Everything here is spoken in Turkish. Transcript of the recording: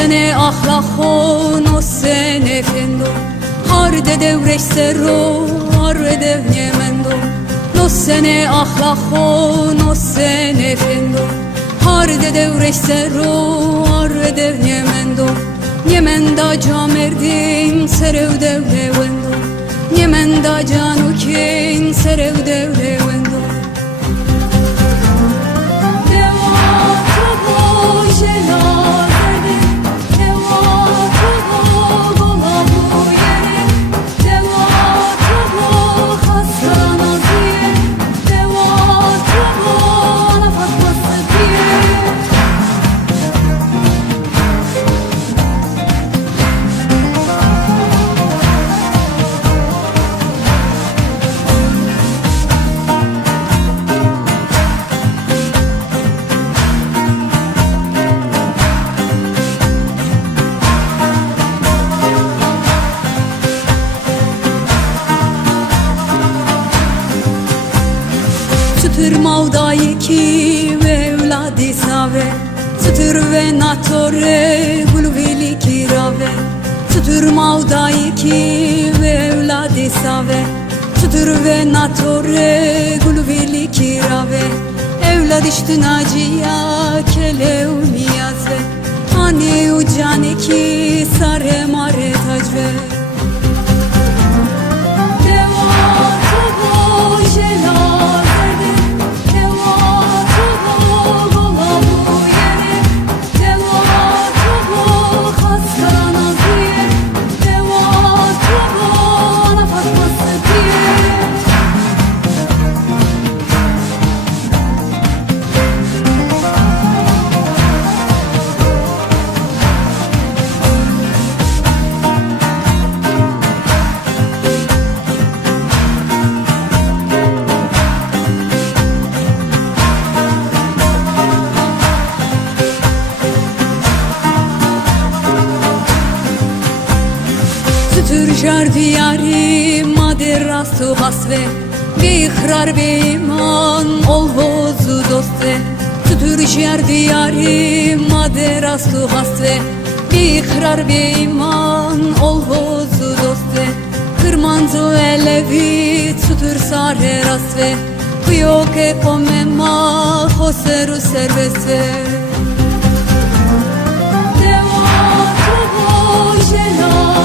sene ahlakho, no sene fendo, harde devreş serro, harde devnyemendo. No sene ahlakho, no sene fendo, harde devreş serro, harde devnyemendo. Niemenda camerdin serev devre wendo, niemenda canukin serev devre wendo. Mavdai ki evladi save, Sütür ve natore gulvili kirave. Sütür mavdai ki evladi save, Sütür ve natore gulvili kirave. Evlad iştün acıya kelev niyaze, Hani ucane ki sare mare tacve. Sütür jar diyari maderastu hasve, Bihrar be iman ol vozu doste. Sütür jar diyari maderastu hasve, Bihrar be iman ol vozu doste. Kırmanzu elevi sütür sare rasve, Kuyoke komema hoseru servesve. Deva tuvo jela